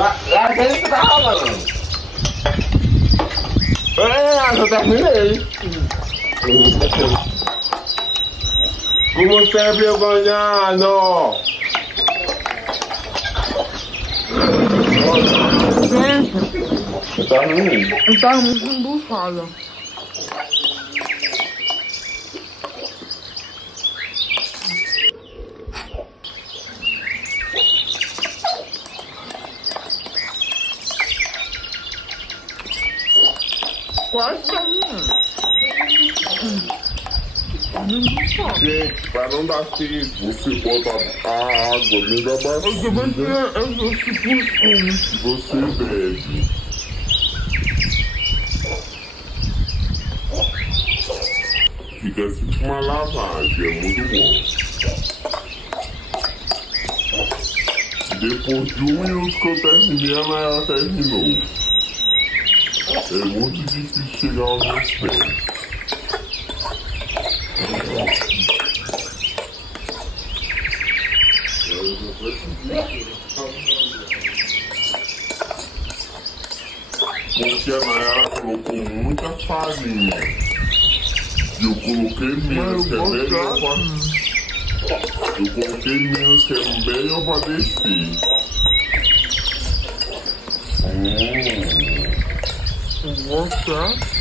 A gente tava, mano. Eu terminei. Como sempre eu ganhando. Gente, Tá ruim. tá muito embuchada. Quase terminando. Gente, para não dar frio, você bota a água dentro da barriga. Você bebe. Fica tipo uma lavagem, é muito bom. Depois de 1 minuto que eu terminei, ela terminou. É muito difícil chegar aos meus pés. Porque a Nayara colocou muita farinha. E eu coloquei menos, que é melhor pra... Eu coloquei menos, que é melhor pra descer. Você?